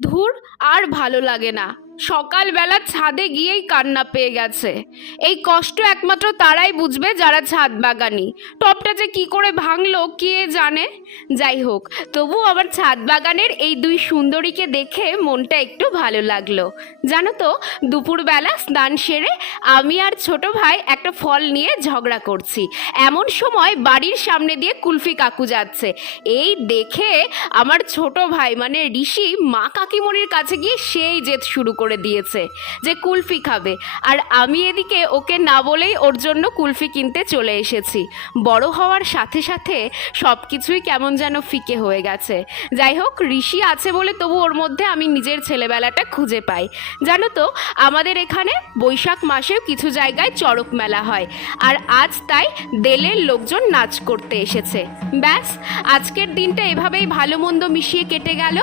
ধুর, আর ভালো লাগে না। সকালবেলা ছাদে গিয়েই কান্না পেয়ে গেছে। এই কষ্ট একমাত্র তারাই বুঝবে যারা ছাদ বাগানি। টবটা যে কি করে ভাঙলো কে জানে। যাই হোক, তবু আমার ছাদ বাগানের এই দুই সুন্দরীকে দেখে মনটা একটু ভালো লাগলো। জানো তো, দুপুরবেলা স্নান সেরে আমি আর ছোট ভাই একটা ফল নিয়ে ঝগড়া করছি। এমন সময় বাড়ির সামনে দিয়ে কুলফি কাকু যাচ্ছে। এই দেখে আমার ছোট ভাই মানে ঋষি মা কাকিমণির কাছে গিয়ে সেই জেদ শুরু করে দিয়েছে যে কুলফি খাবে। আর আমি এদিকে ওকে না বলেই ওর জন্য কুলফি কিনতে চলে এসেছি। বড় হওয়ার সাথে সাথে সব কিছুই কেমন যেন ফিকে হয়ে গেছে। যাই হোক, ঋষি আছে বলে তবু ওর মধ্যে আমি নিজের ছেলেবেলাটা খুঁজে পাই। জানো তো, আমাদের এখানে বৈশাখ মাসেও কিছু জায়গায় চড়ক মেলা হয়, আর আজ তাই দেলের লোকজন নাচ করতে এসেছে। ব্যাস, আজকের দিনটা এভাবেই ভালো মন্দ মিশিয়ে কেটে গেল।